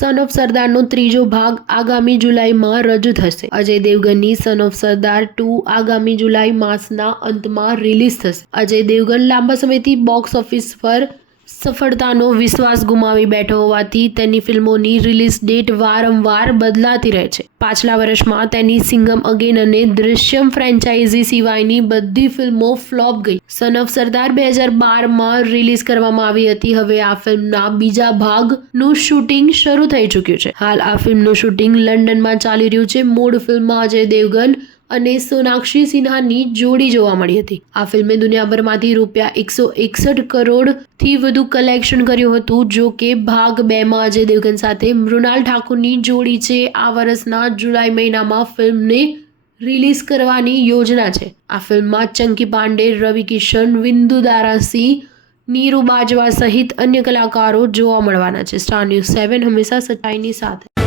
Son of સરદારનો ત્રીજો ભાગ આગામી જુલાઈમાં રજૂ થશે. અજય દેવગનની સન ઓફ સરદાર 2 આગામી જુલાઈ માસના અંતમાં રિલીઝ થશે. અજય દેવગન લાંબા સમયથી બોક્સ ઓફિસ પર સફળતાનો વિશ્વાસ ગુમાવી બેઠો હોવાથી તેની ફિલ્મોની રિલીઝ ડેટ વારંવાર બદલાતી રહે છે. પાછલા વર્ષમાં તેની સિંઘમ અગેન અને દૃશ્યમ ફ્રેન્ચાઇઝી સિવાયની બધી ફિલ્મો ફ્લોપ ગઈ. સન ઓફ સરદાર 2012માં રિલીઝ કરવામાં આવી હતી. હવે આ ફિલ્મના બીજા ભાગનું શૂટિંગ શરૂ થઈ ચૂક્યું છે. હાલ આ ફિલ્મનું શૂટિંગ લંડનમાં ચાલી રહ્યું છે. મૂળ ફિલ્મમાં અજય દેવગન અને સોનાક્ષી સિન્હાની જોડી જોવા મળી હતી. આ ફિલ્મે દુનિયાભરમાંથી રૂપિયા 161 કરોડથી વધુ કલેક્શન કર્યું હતું. જો કે ભાગ 2માં અજય દેવગન સાથે મૃણાલ ઠાકુરની જોડી છે. આ વર્ષના જુલાઈ મહિનામાં ફિલ્મને રિલીઝ કરવાની યોજના છે. આ ફિલ્મમાં ચંકી પાંડે, રવિ કિશન, વિંદુ દારાસિંહ, નીરુ બાજવા સહિત અન્ય કલાકારો જોવા મળવાના છે. સ્ટાર ન્યૂઝ 7 હંમેશા સચ્ચાઈની સાથે.